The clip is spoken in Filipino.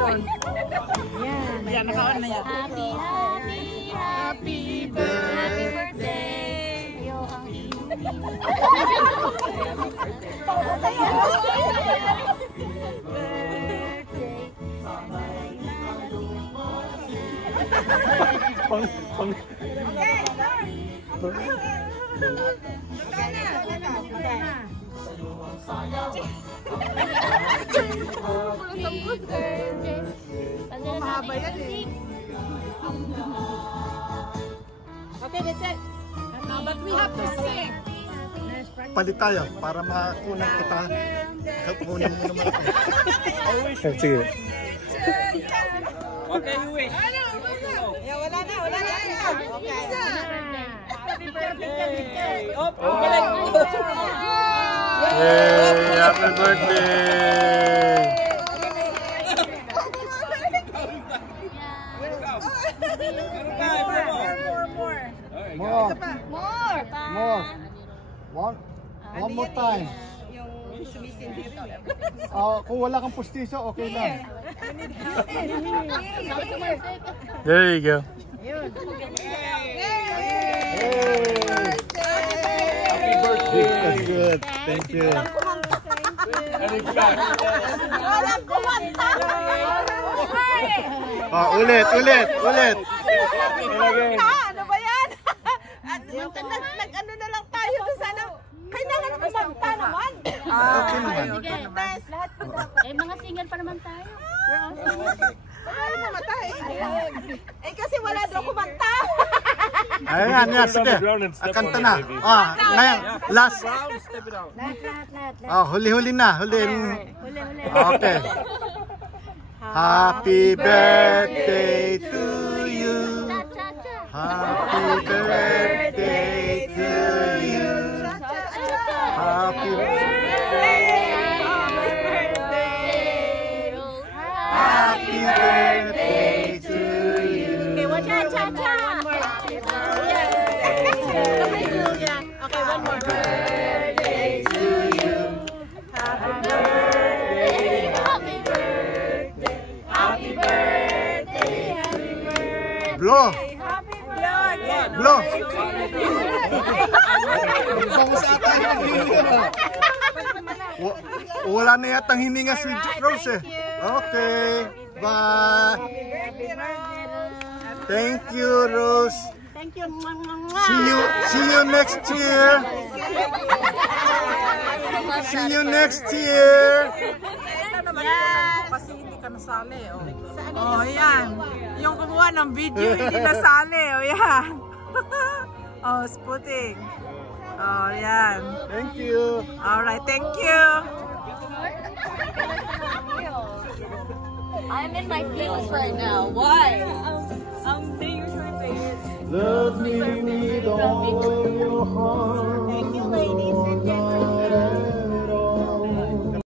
doon. Yan. Yan, naka-on na yan. Happy birthday. Ayo ang Mahaba yan eh. Okay, that's it. But we have to sing. Palit tayo para makunan kita. Kukunin mo naman ako. Sige. Okay, uwi. Wala na. Okay. Happy birthday. Op, balik. Yay! Happy birthday! More. One more time. Yung sumisindi ito. Kung wala kang pustiso, okay lang. There you go. Happy birthday. That's good. Thank you. Walang kumanta! Ulit. Ano ba yan? Nag-ano na lang tayo kung sana. Kailangan kumanta naman. Okay naman. Lahat po dapat. mga single pa naman tayo. Ay, mamatay. Kasi wala daw kumanta. Ayan, sige. Kanta na. Ngayon, last. Lahat. Huli na. Okay. Happy birthday to you. Happy birthday to you. Happy birthday. Happy birthday to you. Okay, one more. Okay, one more. Birthday to you. Happy birthday. Happy birthday. Blow. Blow. Wala na yatang hininga si Rose eh. Okay. Bye. Thank you, Rose. Thank you. See you next year. See you next year. Kasi hindi ka nasali. Yan. Yung kumuha ng video, hindi nasali. Yan. Sputing. Yan. Thank you. Alright, thank you. I'm in my feels right now. Why? Love me with all your heart.